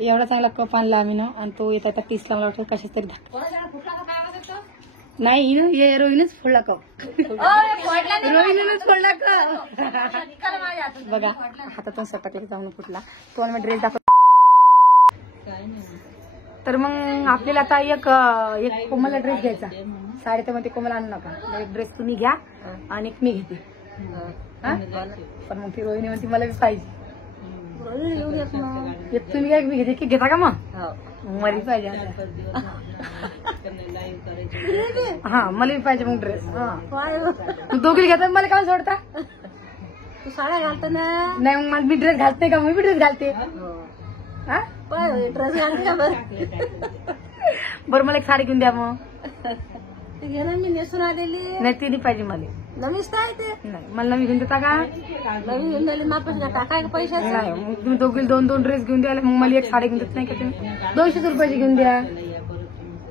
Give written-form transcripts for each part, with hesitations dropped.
एवढा चांगला कप आणला आम्ही ना आणि तो येत आता पीसला मला वाटतं कशाच तरी नाही ना हे रोहिणीच फोडला कप रोहिणीनेच फोडला कप बघा हातातून सटकले जाऊन फुटला तो मी ड्रेस दाखव. तर मग आपल्याला आता एक कोमलला ड्रेस घ्यायचा साडी तर मध्ये कोमल आणू नका एक ड्रेस तुम्ही घ्या आणि एक मी घेते पण मग ती रोहिणी म्हणते मला बी पाहिजे तुम्ही काय मी घेते की घेता का मग मला पाहिजे हा मला बी पाहिजे मग ड्रेस दोघी घेता मला काय सोडता तू साड्या घालतो ना नाही मग मी ड्रेस घालते का मी बी ड्रेस घालते ड्रेस घालते का बरं मला एक साडी घेऊन द्या मग ते घे ना मी नेसून आलेली नाही ती नाही पाहिजे मला नवीच काय ते नाही मला नवी घेऊन देता का नवीन घेऊन दिली ना पैसे टाकाय का पैसे नाही मग तुम्ही दोघी दोन दोन ड्रेस घेऊन द्यायला मग मला एक साडी घेऊन देत नाही का तुम्ही 200 रुपयाची घेऊन द्या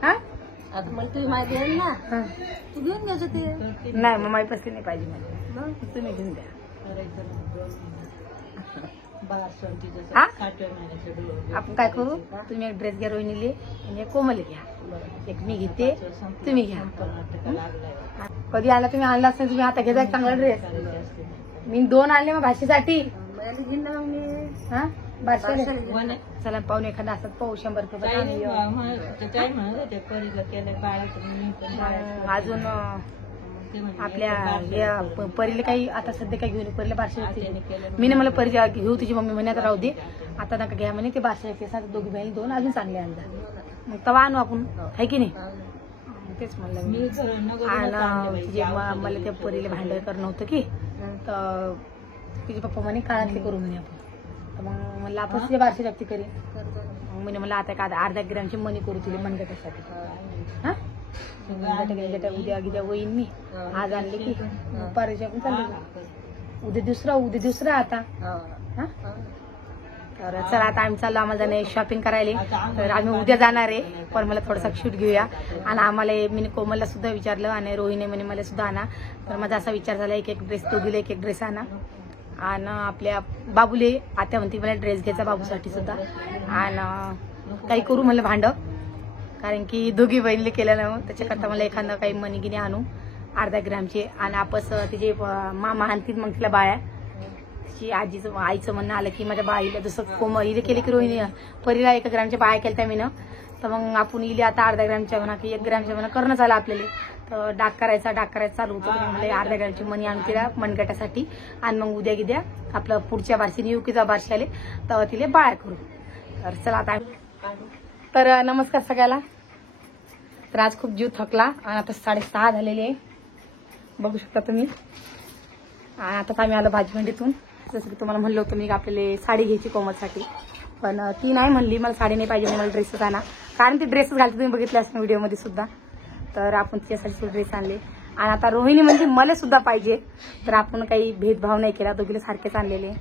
हा आता मला तुझी माहिती आहे ना तू घेऊन घ्यायचं ते नाही मग माझी पसंत नाही पाहिजे मला तुम्ही घेऊन द्या आपण काय करू तुम्ही एक ड्रेस घ्या रोहिणीले आणि एक कोमल घ्या एक मी घेते तुम्ही घ्या कधी आणला तुम्ही आणला असता तुम्ही आता घेता एक चांगला ड्रेस मी 2 आणले मग भाषेसाठी चला पाहून एखादा असत पाहू 100 रुपये अजून आपल्या परीला काही आता सध्या काही घेऊन परीला बारशे मी ना मला परी घेऊ तुझी मम्मी म्हणे आता राहू दे आता नका घ्या म्हणे ते बारशे दोघी बहिणी 2 अजून चांगले आणला मग तेव्हा आणू आपण आहे की नाही तेच म्हणलं तुझे मला त्या परीला भांडण करणं होतं की तर तुझे पप्पा म्हणे काळातले करू म्हणे आपण तर मग मला आपण तुझ्या बारशे जास्ती करी मग म्हणे मला आता काय अर्धा ग्रॅमची मनी करू तुझे मनगटासाठी हा उद्या गिद्या होईन मी आज आणले की पारीच्या पण चालले उद्या दुसरा आता तर चला आता आम्ही चाललो आम्हाला जाणे शॉपिंग करायला तर आम्ही उद्या जाणार आहे पण मला थोडासा शूट घेऊया आणि आम्हाला मी कोमलला सुद्धा विचारलं आणि रोहिणी म्हणे मला सुद्धा आणा तर माझा असा विचार झाला एक ड्रेस दोघीला एक ड्रेस आणा आणि आपल्या बाबूले आत्या म्हणते मला ड्रेस घ्यायचा बाबूसाठी सुद्धा आणि काही करू म्हणलं भांड कारण की दोघी बहिणीले केलं ना त्याच्याकरता मला एखादा काही मनी गिनी आणू अर्धा ग्रॅमचे आणि आपस तिचे मामा आणतील मग तिला बाळ्या तिची आईचं म्हणणं आलं की माझ्या बाईला जसं कोमल इले केले की रोहिणी परीला 1 ग्रॅमच्या बाया केल्या त्या मीनं तर मग आपण इले आता अर्धा ग्रॅमच्या म्हणा की 1 ग्रॅमच्या म्हणा करणं झालं आपल्याला तर डाक करायचा चालू होतं मला अर्धा ग्रॅमची मनी आणून तिला मनगटासाठी आणि मग उद्या गिद्या आपलं पुढच्या बारशीने युकीचा बारशी आले तेव्हा तिला बाया करू तर चला आता तर नमस्कार सगळ्याला तर आज खूप जीव थकला आणि आता 6:30 झालेले आहे बघू शकता तुम्ही आणि आता आम्ही आलो भाजीमंडीतून जसं की तुम्हाला म्हणलं होतं मी आपल्याला साडी घ्यायची कोमलसाठी पण ती नाही म्हणली मला साडी नाही पाहिजे मला ड्रेसच आणा कारण ती ड्रेसच घालते तुम्ही बघितले असं व्हिडिओमध्ये सुद्धा तर आपण तिच्यासाठी ड्रेस आणले आणि आता रोहिणी म्हणजे मला सुद्धा पाहिजे तर आपण काही भेदभाव नाही केला दोघीला सारखेच आणलेले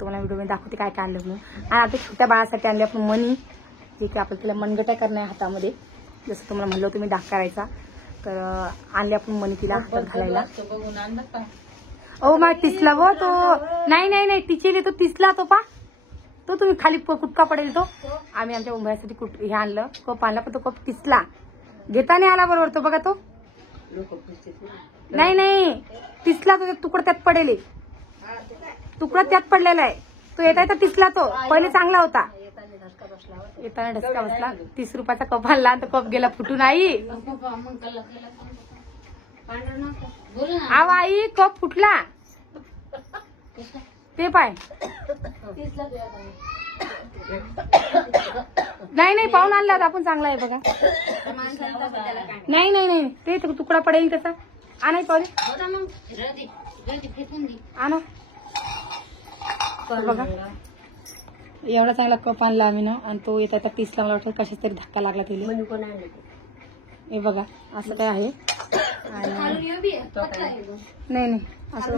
तुम्हाला व्हिडिओमध्ये दाखवते काय काय आणलं म्हणून आणि आता छोट्या बाळासाठी आणले आपण मनी जे की आपण तिला मनगटा करणे हातामध्ये जसं तुम्हाला म्हणलं तुम्ही डाक करायचा तर आणले आपण मनी तिला हातात घालायला मग तिसला व तो नाही तिचे तो तिसला तो पा तो तुम्ही खाली कुटका पडेल तो आम्ही आमच्या उंबऱ्यासाठी हे आणलं कप आणला पण तो कप तिसला घेता नाही आला बरोबर तो बघा तो नाही तिसला तो तुकडा त्यात पडेल तुकडा त्यात पडलेला आहे तो येता येता तिसला तो पहिले चांगला होता येताना ढसका बसला 30 रुपयाचा कप आणला तर कप गेला फुटून आई आई कप फुटला ते पाय नाही पाहून आणला आपण चांगला आहे बघा नाही ते तुकडा पडेल त्याचा आणाय पाहुणे आणा बघा एवढा चांगला कप आणला आम्ही ना आणि तो येत आता पीसला मला वाटतं कशाच तरी धक्का लागला तिला हे बघा असं काय आहे नाही असं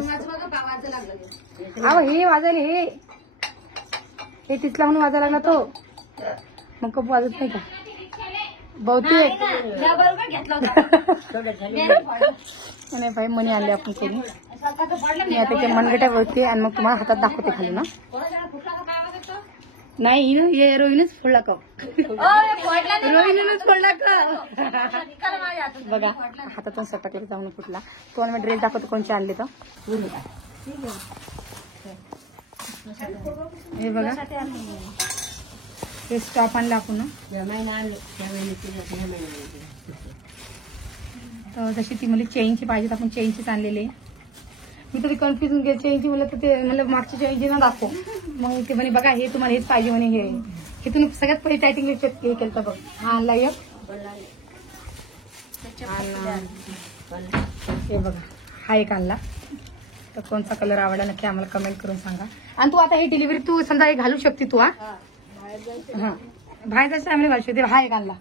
हे वाजायला हे तिथला म्हणून वाजायला लागला तो मग कप वाजत नाही का बहुतेक नाही भाई मनी आणले आपण कोणी मी आता ते मनगट्या वळते आणि मग तुम्हाला हातात दाखवते खाली ना नाही ना हे रोहिणीच फोडला का रोहिणीनच फोडला का बघा हातातून सटकले जाऊन फुटला. तुम्हाला मी ड्रेस दाखवतो कोणचे आणले तर हे बघा हे स्टॉप आणला आपण तर जशी ती मला चेनची पाहिजे आपण चेनचीच आणलेली आहे. मी तरी कन्फ्युज होऊन गेले चेनची म्हणलं तर ते मला मागच्या चेनची ना दाखव मग ते म्हणे बघा हे तुम्हाला हेच पाहिजे म्हणे हे तुम्ही सगळ्यात पहिले टायटिंग हे केलं तर बघ हा आणला एक हे बघा हा एक आणला तर कोणता कलर आवडला नक्की आम्हाला कमेंट करून सांगा. आणि तू आता ही डिलिव्हरी तू समजा हे घालू शकते तू हा बाहेर जायचं आम्हाला घालू शकते. हा एक आणला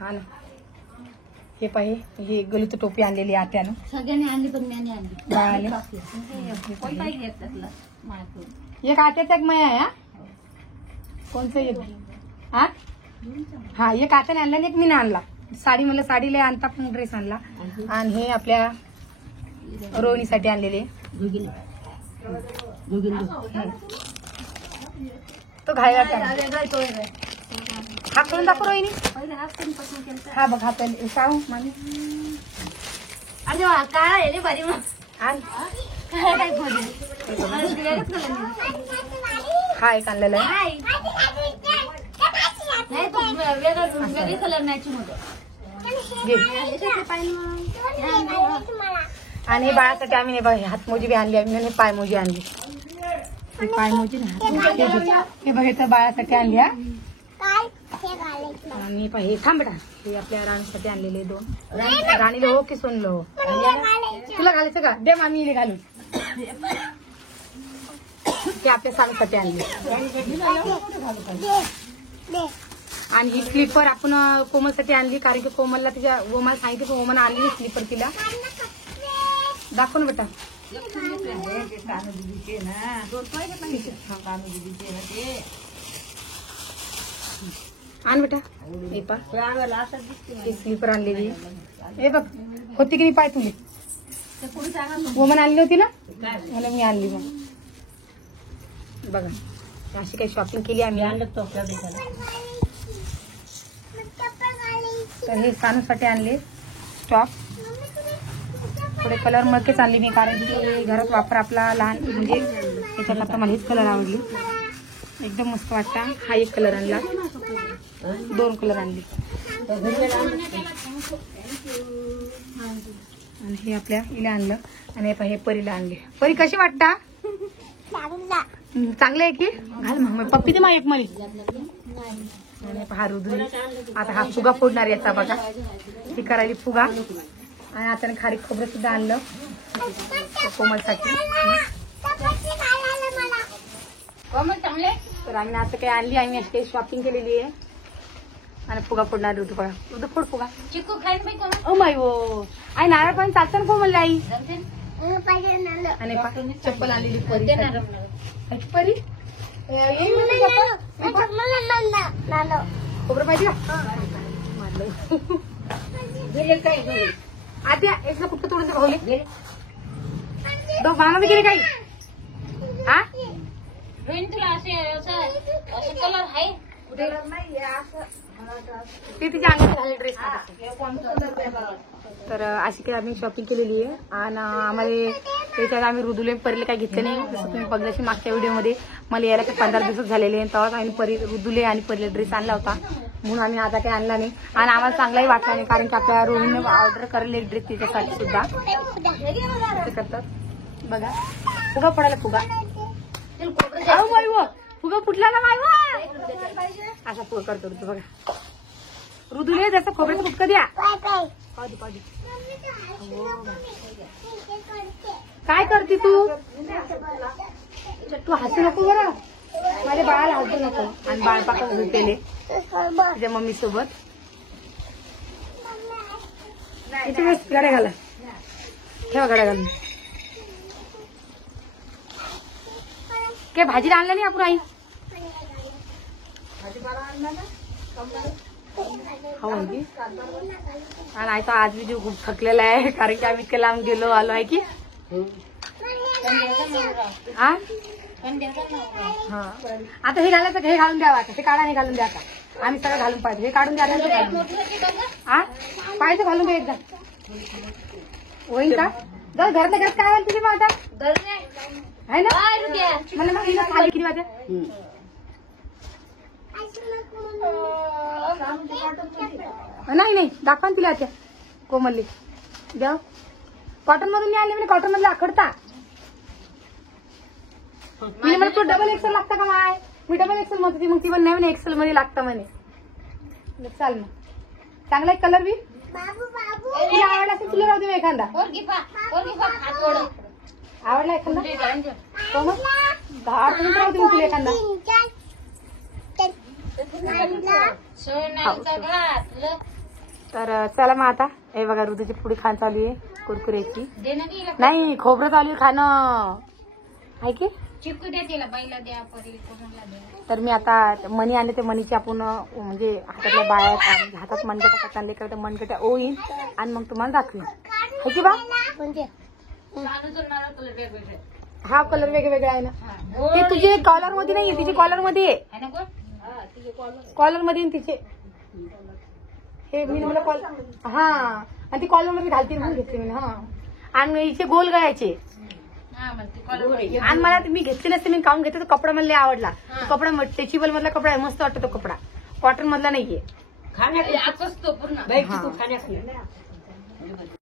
हा ना हे पाहिजे ही गलूची टोपी आणलेली आत्यानं सगळ्यांनी आणली पण मी आणली बाळाले एक आत्याचा एक मया आहे कोणचं एक हा एक आत्याने आणला आणि एक मी आणला. साडी म्हणलं साडीला आणता पण ड्रेस आणला. आणि हे आपल्या रोहिणीसाठी आणलेले तो घायला हा करून दाखव रोहिणी हा बघ हा पहिले सांगू मामी अरे वा काय आहे रे भारी आण काय काय हा एक आणलेला आहे नाही तो वेगळे कलर मॅचिंग होतो. आणि बाळासाठी आम्ही हातमोजी बी आणली आम्ही आणि पायमोजी आणली. पायमोजी हे बघायचं बाळासाठी आणली हा आणि हे थांबडा हे आपल्या राणीसाठी आणलेले दोन राणीला हो की सोनलं हो तुला घालायचं का दे मामी घालून ते आपल्या साडीसाठी आणले. आणि ही स्लीपर आपण कोमलसाठी आणली कारण की कोमलला तिच्या ओमाला सांगितलं की ओमाला आणली स्लीपर तिला दाखव ना बेटा आण बेटा हे पा स्लीपर आणलेली हे बघ होती की नाही पाय तुली वोमन आणली होती ना मला मी आणली मग बघा अशी काही शॉपिंग केली आम्ही आणलं तर हे सानूसाठी आणले स्टॉक थोडे कलर मधकेच आणली मी कारण की घरात वापर आपला लहान म्हणजे त्याच्याकरता मला हेच कलर आवडली एकदम मस्त वाटता. हा एक कलर आणला दोन कलर आणले आणि हे आपल्या इला आणलं आणि हे परीला आणले. परी कशी वाटता चांगलं आहे की घाल मग पप्पी दे मग एक मरी आणि हा रुद्री आता हा फुगा फोडणार याचा बघा ती करायली फुगा आणि आता खारीक खोबरं सुद्धा आणलं कोमलसाठी. तर आम्ही आता काही आणली आम्ही अशी काही शॉपिंग केलेली आहे आणि फुगा फोडणार होतो बघा तुझं फोड फुगा चिक्कू खाईन बाई का ओ माई वो आई नारळ पण चालतं ना कोमल आई आणि चप्पल आणलेली परी परी खोबरं पाहिजे आत्या एक कुठं तोडून भावले दो मामा गेले काही हा तुला असे कलर आहे ते तिच्या अंगात घाले ड्रेस तर अशी काही आम्ही शॉपिंग केलेली आहे आणि आम्हाला त्याच्यात आम्ही रुदुले परीला काही घेतले नाही जसं तुम्ही बघल्याशी मागच्या व्हिडिओमध्ये मला यायला काही 15 दिवस झालेले तेव्हाच आम्ही रुदुले आणि परीला ड्रेस आणला होता म्हणून आम्ही आता काही आणला नाही आणि आम्हाला चांगलाही वाटला नाही कारण की आपल्या रोहिणीने ऑर्डर करेल एक ड्रेस तिच्यासाठी सुद्धा ते करतात बघा फुगा पडायला फुगा फुगा फुटला ना माय असा फुगा करतो ऋतू बघा रुदुले त्याचा खोबऱ्याचा फुटका द्या काय करते तू तू हसू नको बरं माझ्या बाळाला हसू नको आणि बाळपाका झुलतेले तुझ्या मम्मी सोबत इथे गाड्या घाला ठेवा गाड्या घालून काय भाजीला आणला नाही आपण आई हो आणि आता आज मी जीव खूप थकलेला आहे कारण की आम्ही इतक्या लांब गेलो आलो आहे की हा हा आता हे घालायचं हे घालून द्यावा आता हे काढा हे घालून द्या आता आम्ही सगळं घालून पाहिजे हे काढून द्या हा पाहिजे घालून द्या एकदा होईल का जर घरातल्या घरात काय व्हायला तुझी मग आता आहे ना मला मग हिला खाली किती वाजता नाही नाही दाखवा ना तिला आता कोमलली द्या कॉटन मधून नाही आले म्हणजे कॉटन मधले आखडता मी म्हणत तू डबल एक्सेल लागता का माय मी डबल एक्सेल म्हणतो मग ती पण नाही म्हणे एक्सेल मध्ये लागतं म्हणे चाल मग चांगला एक कलर बी तुला आवडला असेल तुला राहू दे एखादा आवडला एखादा हो मग 10 मिनिट राहू दे मग तुला एखादा तर चला मग आता हे बघा ऋतूची पुडी खाण चालू आहे कुरकुऱ्याची नाही खोबरं चालू आहे खाणं आहे की चिकू द्या तिला बाईला द्या परी कोणाला द्या तर मी आता मणी आणले ते मनीची आपण म्हणजे हातातल्या बाया हातात मनगट्या करता लेकर तर मनगट्या ओळीन आणि मग तुम्हाला दाखवीन है की बा हा कलर वेगवेगळा आहे ना ते तुझे कॉलर मध्ये नाहीये तिचे कॉलर मध्ये आहे कॉलर मध्ये तिचे हे मी मला कॉल हा आणि ती कॉलर मध्ये घालते म्हणून घेतली मी हा आणि हिचे गोल गळ्याचे आणि मला मी घेतली नसते मी काढून घेते तो कपडा मला लय आवडला तो कपडा स्ट्रेचेबल मधला कपडा आहे मस्त वाटतो तो कपडा कॉटन मधला नाहीये खाण्यात पूर्ण